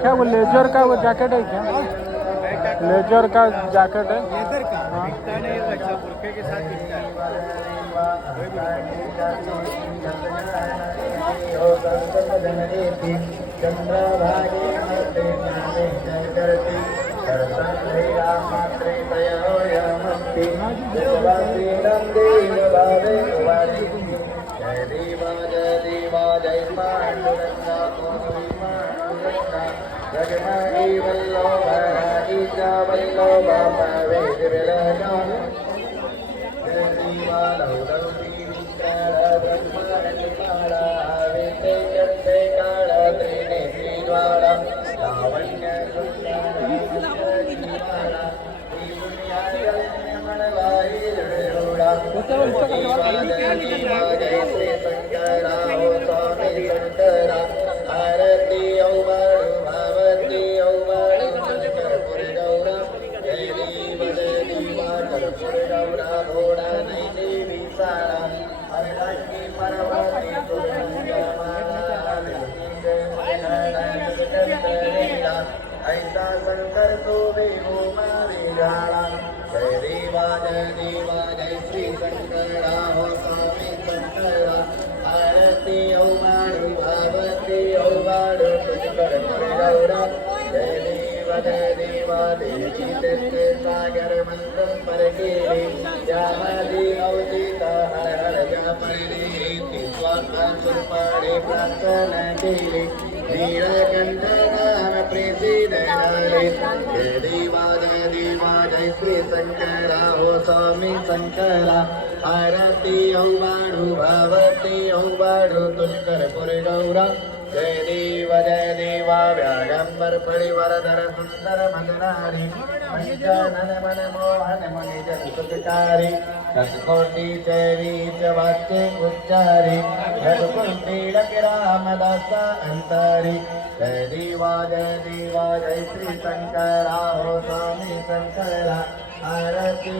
क्या वो लेजर का वो जैकेट है क्या? लेजर का जैकेट है। लेदर का बिकता नहीं है बच्चा बुरखे के साथ बिकता है। जगमगी वल्लभ ईजा वल्लभ वेद विलगम ऐसा शंकर तो देवो मारेगाड़ा जय देवा जय श्री शंकरा हो स्वामी शंकरा आरती औ माड़ू भावती औ माड़ू शंकर गौरा जय देवा देवी दत्ते सागर मंत्र पर गिरे जामादी औजिता हर हर जा परिणीति स्वाहा सुरपाड़े प्रार्थना केले नीलकंठ नाम प्रेसिद हरे जय देवा जय श्री शंकरा हो स्वामी शंकरा आरती औ माड़ू भावती औ माड़ू तुलकर गौरा जय देवा व्यागंबर परिवरधर सुंदर मननारी पंचानन मन मोहन मुनि जन सुखकारी शतकोटि चैरीच वाक्य उच्चारी रघुकुंती रामदास अंतरी जय देवा जय श्री शंकरा हो स्वामी शंकरा आरती